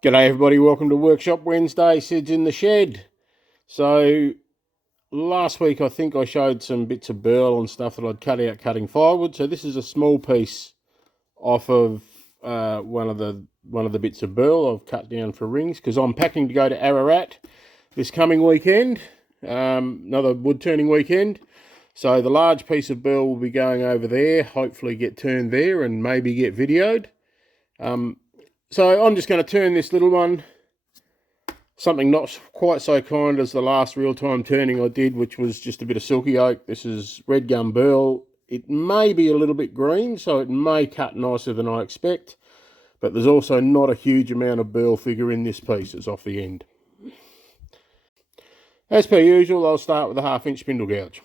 G'day everybody, welcome to Workshop Wednesday. Sid's in the shed. So last week I think I showed some bits of burl and stuff that I'd cut out cutting firewood. So this is a small piece off of one of the bits of burl I've cut down for rings because I'm packing to go to Ararat this coming weekend, another wood turning weekend. So the large piece of burl will be going over there, hopefully get turned there and maybe get videoed. So I'm just going to turn this little one, something not quite so kind as the last real-time turning I did, which was just a bit of silky oak. This is red gum burl. It may be a little bit green, so it may cut nicer than I expect, but there's also not a huge amount of burl figure in this piece. It's off the end. As per usual, I'll start with a 1/2 inch spindle gouge.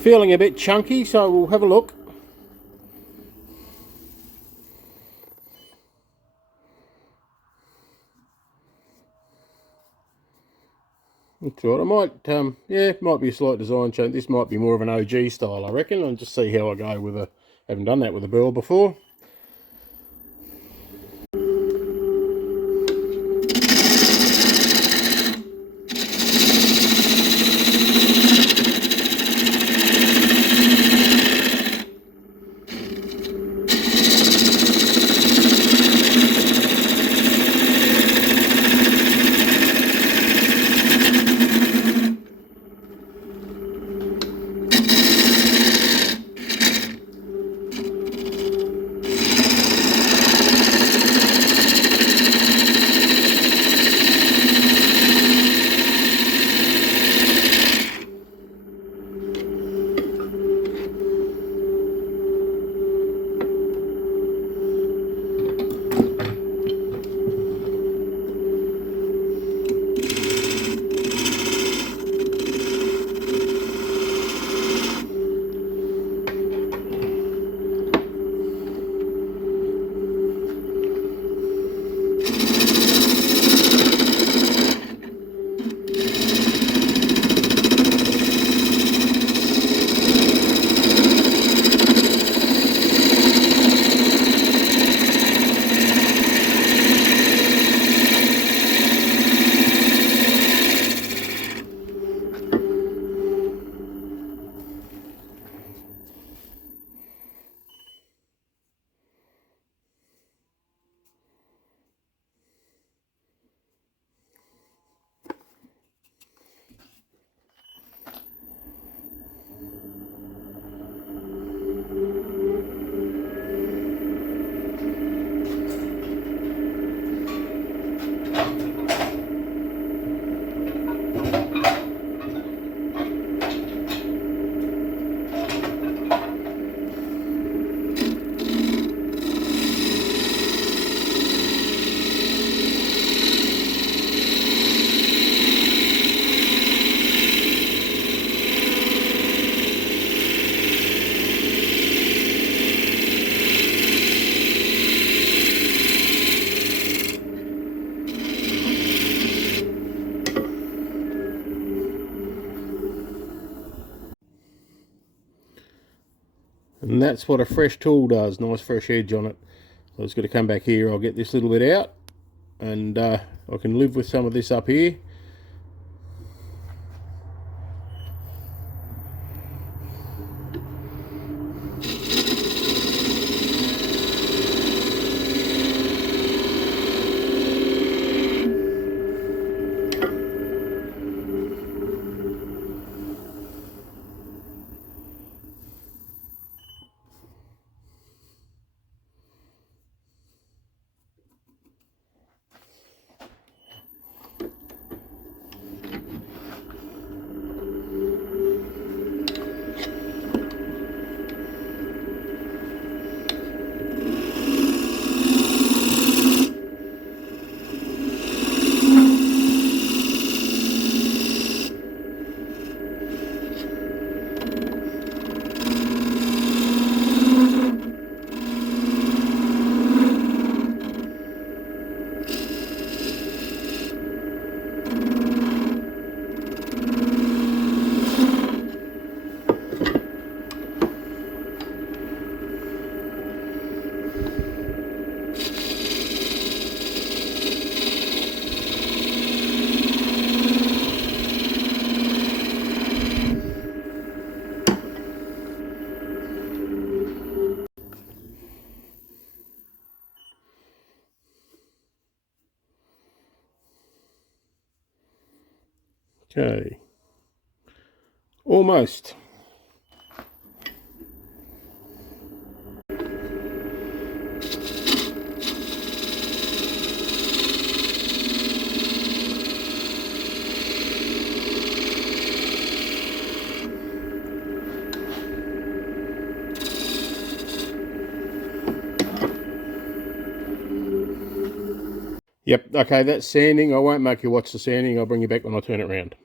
Feeling a bit chunky, so we'll have a look. That's right. I might, might be a slight design change. This might be more of an OG style, I reckon. I'll just see how I go with a. Haven't done that with a burl before. And that's what a fresh tool does, nice fresh edge on it. So it's got to come back here, I'll get this little bit out, and I can live with some of this up here. Okay, almost. Yep, okay, that's sanding. I won't make you watch the sanding. I'll bring you back when I turn it around.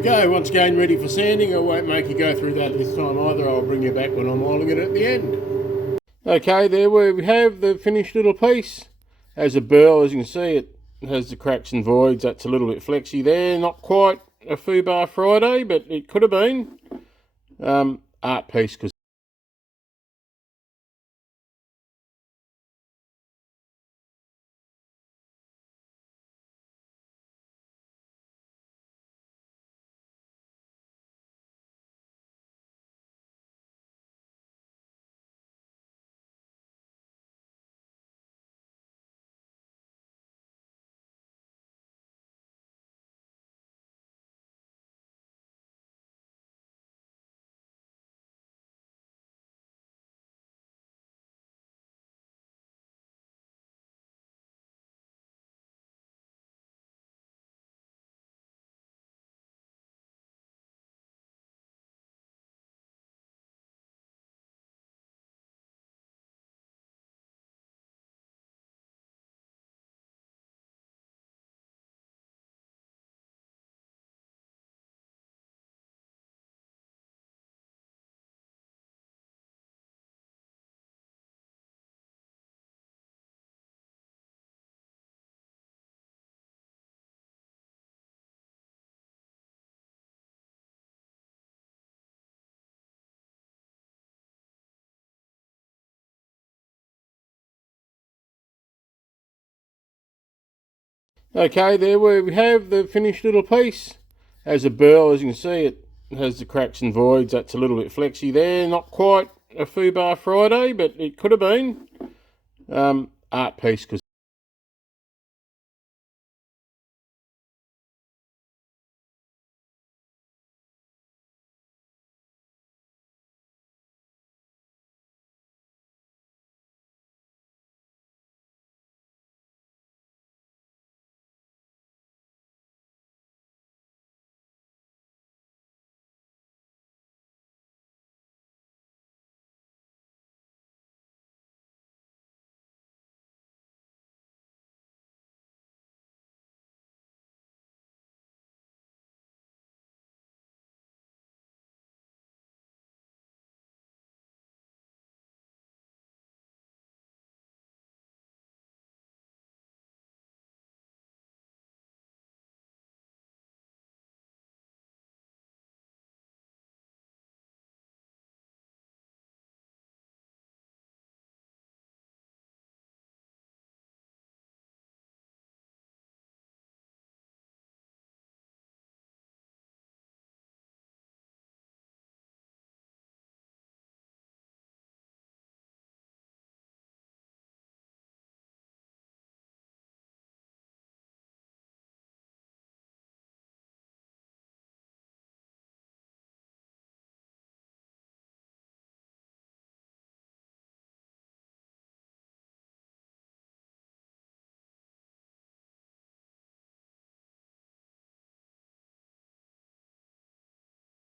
we go, once again ready for sanding. I won't make you go through that this time either, I'll bring you back when I'm oiling it at the end. Okay, there we have the finished little piece. Has a burl, as you can see, it has the cracks and voids, that's a little bit flexy there. Not quite a Fubar Friday, but it could have been. Art piece, because okay, there we have the finished little piece. Has a burl, as you can see, it has the cracks and voids, that's a little bit flexy there. Not quite a Fubar Friday, but it could have been. Art piece, because